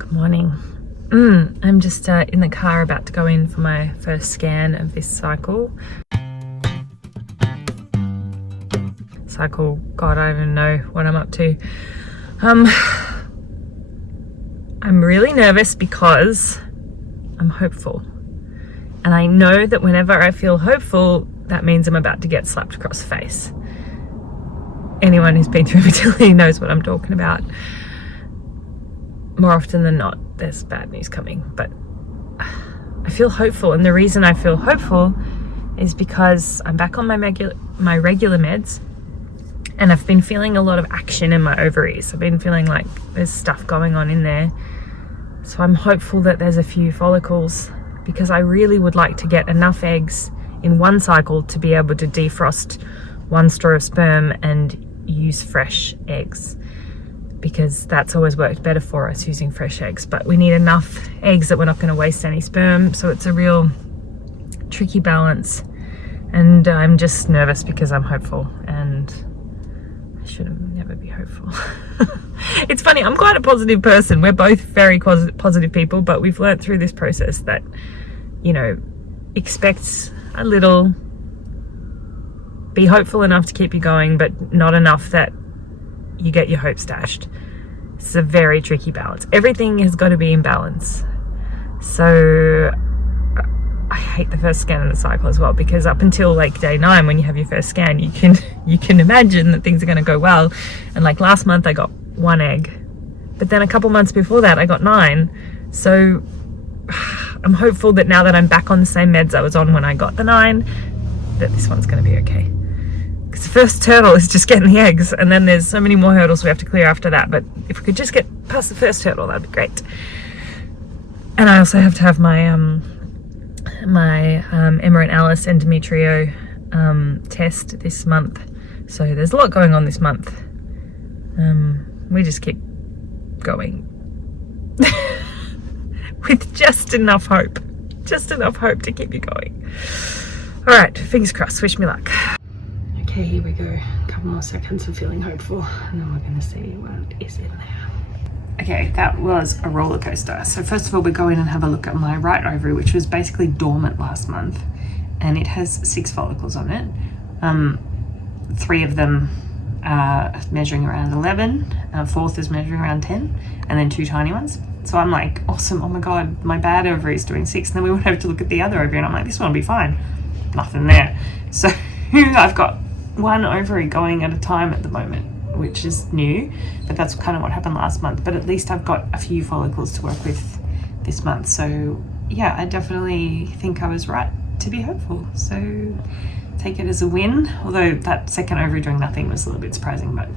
Good morning. I'm just in the car about to go in for my first scan of this cycle. God, I don't even know what I'm up to. I'm really nervous because I'm hopeful. And I know that whenever I feel hopeful, that means I'm about to get slapped across the face. Anyone who's been through fertility knows what I'm talking about. More often than not, there's bad news coming, but I feel hopeful. And the reason I feel hopeful is because I'm back on my regular meds, and I've been feeling a lot of action in my ovaries. I've been feeling like there's stuff going on in there. So I'm hopeful that there's a few follicles, because I really would like to get enough eggs in one cycle to be able to defrost one store of sperm and use fresh eggs, because that's always worked better for us, using fresh eggs. But we need enough eggs that we're not going to waste any sperm, so it's a real tricky balance. And I'm just nervous because I'm hopeful, and I should never be hopeful. It's funny, I'm quite a positive person. We're both very positive people, but we've learnt through this process that, you know, expect a little, be hopeful enough to keep you going, but not enough that you get your hopes dashed. It's a very tricky balance. Everything has got to be in balance. So I hate the first scan of the cycle as well, because up until like day 9, when you have your first scan, you can imagine that things are going to go well. And like last month I got 1 egg, but then a couple months before that I got 9. So I'm hopeful that now that I'm back on the same meds I was on when I got the 9, that this one's going to be okay. Because the first hurdle is just getting the eggs, and then there's so many more hurdles we have to clear after that. But if we could just get past the first hurdle, that'd be great. And I also have to have my Emma and Alice endometrio test this month. So there's a lot going on this month. We just keep going with just enough hope to keep you going. All right, fingers crossed, wish me luck. Okay, here we go. A couple more seconds of feeling hopeful, and then we're going to see what is in there. Okay, that was a roller coaster. So first of all, we go in and have a look at my right ovary, which was basically dormant last month, and it has 6 follicles on it. 3 of them are measuring around 11, 4th is measuring around 10, and then 2 tiny ones. So I'm like, awesome, oh my god, my bad ovary is doing 6. And then we went over to look at the other ovary, and I'm like, this one will be fine. Nothing there. So I've got 1 ovary going at a time at the moment, which is new, but that's kind of what happened last month. But at least I've got a few follicles to work with this month. So yeah, I definitely think I was right to be hopeful. So take it as a win, although that second ovary doing nothing was a little bit surprising, but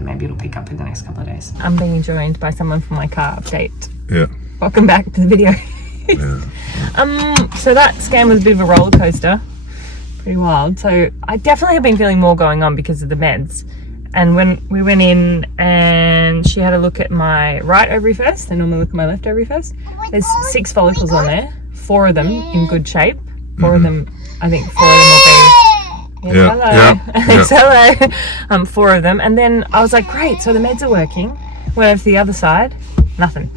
maybe it'll pick up in the next couple of days. I'm being joined by someone from my car update. Yeah. Welcome back to the video. Yeah. So that scan was a bit of a roller coaster. Pretty wild. So I definitely have been feeling more going on because of the meds. And when we went in and she had a look at my right ovary first, I normally look at my left ovary first. There's 6 follicles on there, 4 of them in good shape. 4 of them, I think 4 of them will be. Yes, hello. Yeah. Hello. 4 of them. And then I was like, great, so the meds are working. Went over to the other side, nothing.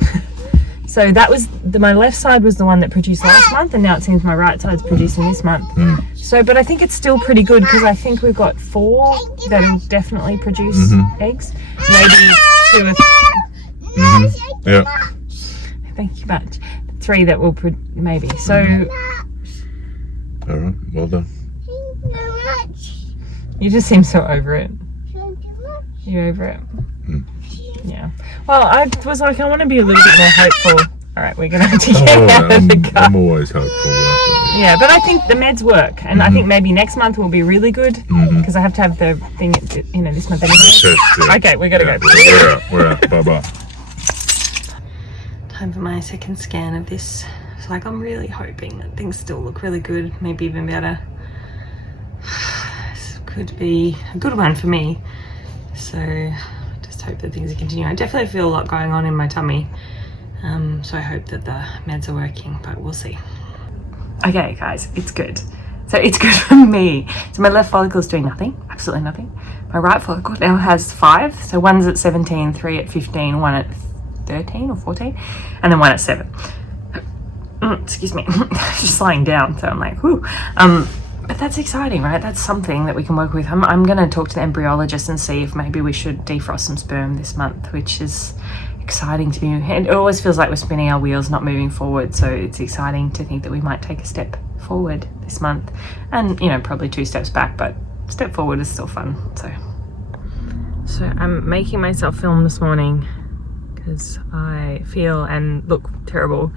So that was my left side was the one that produced last month, and now it seems my right side's producing this month. So, but I think it's still pretty good, because I think we've got 4 that'll definitely produce eggs. Maybe 2 or 3. Yeah. Thank you much. 3 that will maybe. So. All right. Well done. You just seem so over it. You over it? Yeah. Well, I was like, I want to be a little bit more hopeful. All right, we're going to have to get out of the car. I'm always hopeful. Yeah, but I think the meds work, and I think maybe next month will be really good, because I have to have the thing, you know, this month anyway. Yeah. Okay, we got to go. We're out. Bye-bye. Time for my second scan of this. So, like, I'm really hoping that things still look really good, maybe even better. This could be a good one for me. So just hope that things are continuing. I definitely feel a lot going on in my tummy. So I hope that the meds are working, but we'll see. Okay guys, it's good. So it's good for me. So my left follicle is doing nothing, absolutely nothing. My right follicle now has 5. So one's at 17, 3 at 15, 1 at 13 or 14, and then one at 7. Excuse me. Just lying down, so I'm like, whew. But that's exciting, right? That's something that we can work with. I'm going to talk to the embryologist and see if maybe we should defrost some sperm this month, which is exciting to me. It always feels like we're spinning our wheels, not moving forward. So it's exciting to think that we might take a step forward this month, and you know, probably 2 steps back, but step forward is still fun. So I'm making myself film this morning because I feel and look terrible.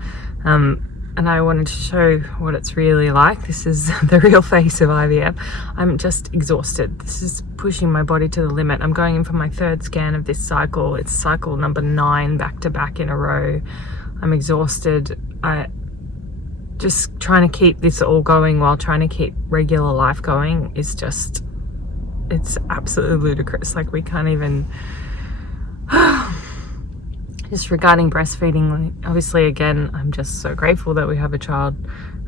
And I wanted to show what it's really like. This is the real face of IVF. I'm just exhausted. This is pushing my body to the limit. I'm going in for my 3rd scan of this cycle. It's cycle number 9 back to back in a row. I'm exhausted. Just trying to keep this all going while trying to keep regular life going is just, it's absolutely ludicrous. Like, we can't even... Just regarding breastfeeding, obviously, again, I'm just so grateful that we have a child.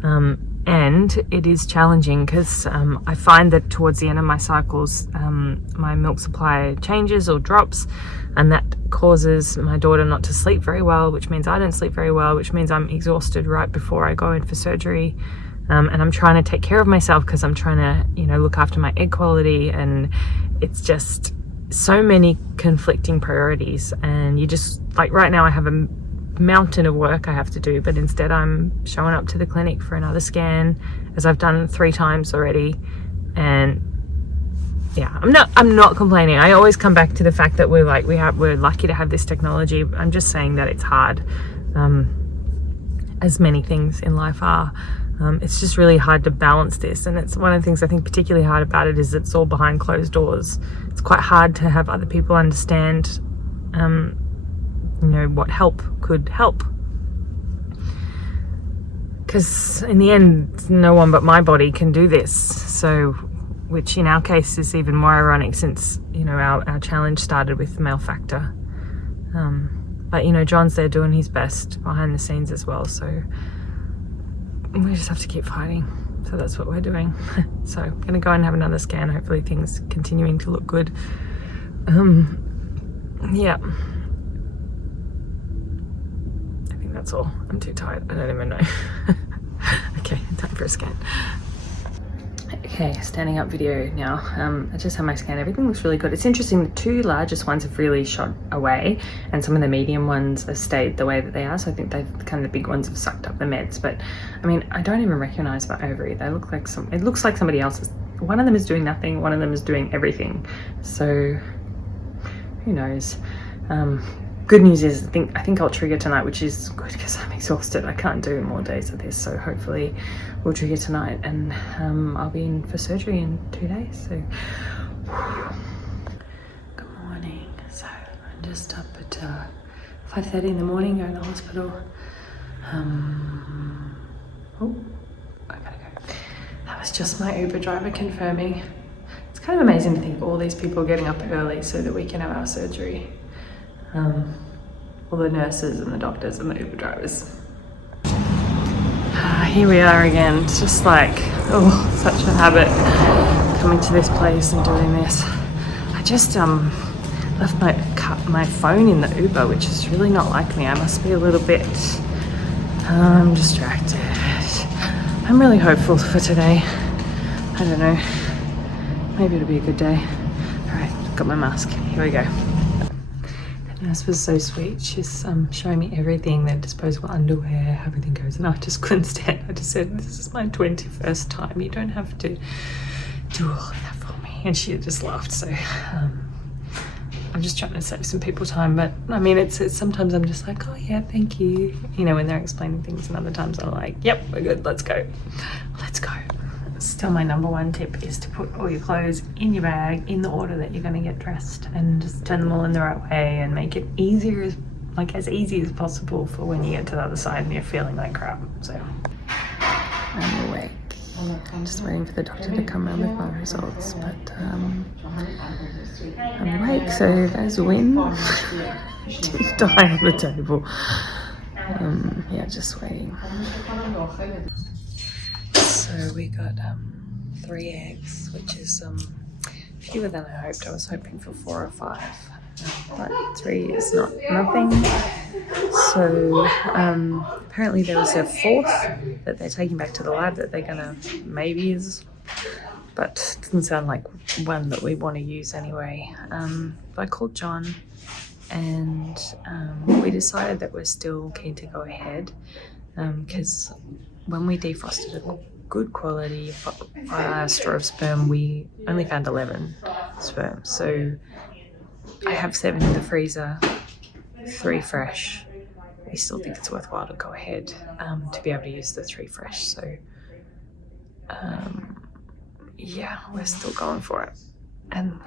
And it is challenging because I find that towards the end of my cycles, my milk supply changes or drops, and that causes my daughter not to sleep very well, which means I don't sleep very well, which means I'm exhausted right before I go in for surgery. And I'm trying to take care of myself because I'm trying to, you know, look after my egg quality, and it's just so many conflicting priorities. And you just, like, right now I have a mountain of work I have to do, but instead I'm showing up to the clinic for another scan, as I've done 3 times already. And yeah, I'm not complaining. I always come back to the fact that we're lucky to have this technology. I'm just saying that it's hard, as many things in life are. It's just really hard to balance this, and it's one of the things I think particularly hard about it is it's all behind closed doors. It's quite hard to have other people understand, you know, what help could help. Because in the end, no one but my body can do this. So, which in our case is even more ironic since, you know, our challenge started with male factor. But, you know, John's there doing his best behind the scenes as well. So we just have to keep fighting. So that's what we're doing. So I'm going to go and have another scan. Hopefully things continuing to look good. Yeah. I think that's all. I'm too tired. I don't even know. Okay, time for a scan. Okay, standing up video now. I just had my scan. Everything looks really good. It's interesting, the 2 largest ones have really shot away, and some of the medium ones have stayed the way that they are. So I think they've kind of the big ones have sucked up the meds. But I mean, I don't even recognize my ovary. They look like it looks like somebody else's. One of them is doing nothing, one of them is doing everything. So who knows? Good news is I think I'll trigger tonight, which is good because I'm exhausted. I can't do more days of this, so hopefully we'll trigger tonight, and I'll be in for surgery in 2 days. So good morning. So I'm just up at 5:30 in the morning, going to the hospital. Oh, I gotta go. That was just my Uber driver confirming. It's kind of amazing to think all these people are getting up early so that we can have our surgery. All the nurses and the doctors and the Uber drivers. Here we are again. It's just like, oh, such a habit coming to this place and doing this. I just left my phone in the Uber, which is really not like me. I must be a little bit distracted. I'm really hopeful for today. I don't know. Maybe it'll be a good day. All right, got my mask. Here we go. The nurse was so sweet. She's showing me everything, their disposable underwear, how everything goes, and I just couldn't stand. I just said, this is my 21st time. You don't have to do all of that for me. And she just laughed. So I'm just trying to save some people time. But I mean, it's sometimes I'm just like, oh yeah, thank you. You know, when they're explaining things, and other times I'm like, yep, we're good. Let's go. Let's go. Still, my number 1 tip is to put all your clothes in your bag in the order that you're going to get dressed, and just turn them all in the right way and make it easier, as easy as possible for when you get to the other side and you're feeling like crap. So I'm awake. I'm just waiting for the doctor to come around with my results, but I'm awake, so there's a win. She's dying on the table. Yeah, just waiting. So we got 3 eggs, which is fewer than I hoped. I was hoping for 4 or 5. but 3 is not nothing. So apparently there was a 4th that they're taking back to the lab that they're gonna maybe use, but it doesn't sound like one that we want to use anyway. But I called John and we decided that we're still keen to go ahead because when we defrosted a good quality straw of sperm, we only found 11 sperm. So I have 7 in the freezer, 3 fresh. We still think it's worthwhile to go ahead to be able to use the 3 fresh. So yeah, we're still going for it. And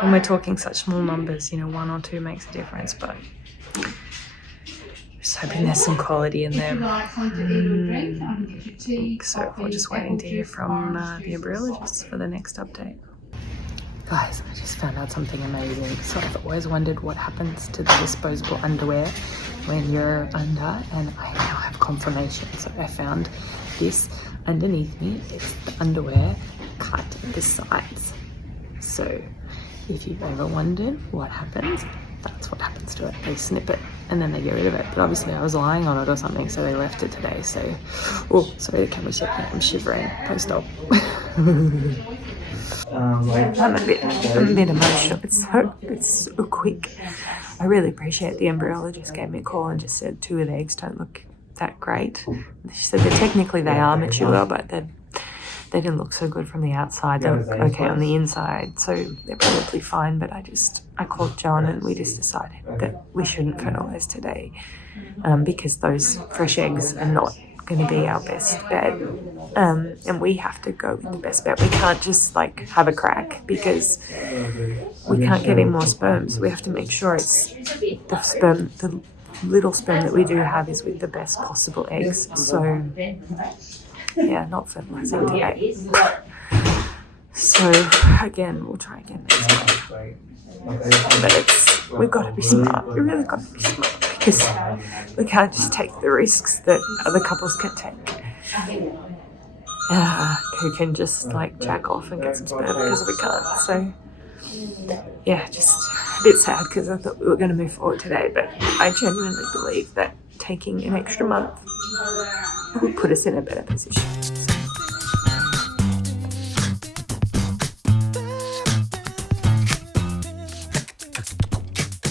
when we're talking such small numbers, you know, 1 or 2 makes a difference, but just hoping there's some quality in there. So we're just waiting to hear from the embryologist for the next update. Guys, I just found out something amazing. So I've always wondered what happens to the disposable underwear when you're under, and I now have confirmation. So I found this underneath me. It's the underwear cut at the sides. So if you've ever wondered what happens, that's what happens to it. They snip it and then they get rid of it. But obviously I was lying on it or something, so they left it today. So, oh, sorry, the camera's shaking. I'm shivering post-op. I'm a bit emotional. It's so quick. I really appreciate the embryologist gave me a call and just said 2 of the eggs don't look that great. She said that technically they are mature, but they didn't look so good from the outside. They look okay on the inside, so they're probably fine. But I called John and we just decided that we shouldn't fertilise today because those fresh eggs are not going to be our best bet, and we have to go with the best bet. We can't just like have a crack because we can't get any more sperm, so we have to make sure it's the sperm, the little sperm that we do have is with the best possible eggs. So yeah, not fertilising today. So again, we'll try again next week. But we've got to be smart. We really got to be smart because we can't just take the risks that other couples can take. Who can just like jack off and get some sperm because we can't. So yeah, just a bit sad because I thought we were going to move forward today, but I genuinely believe that taking an extra month will put us in a better position.